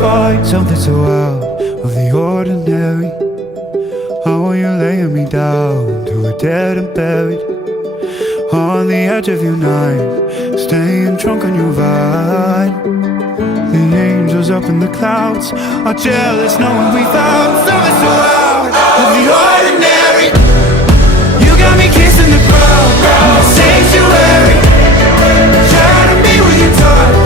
find something so out of the ordinary. How are you laying me down to a dead and buried on the edge of your night, staying drunk on your vine. The angels up in the clouds are jealous knowing we found something so out of the ordinary. You got me kissing the ground in the sanctuary, trying to be with your touch.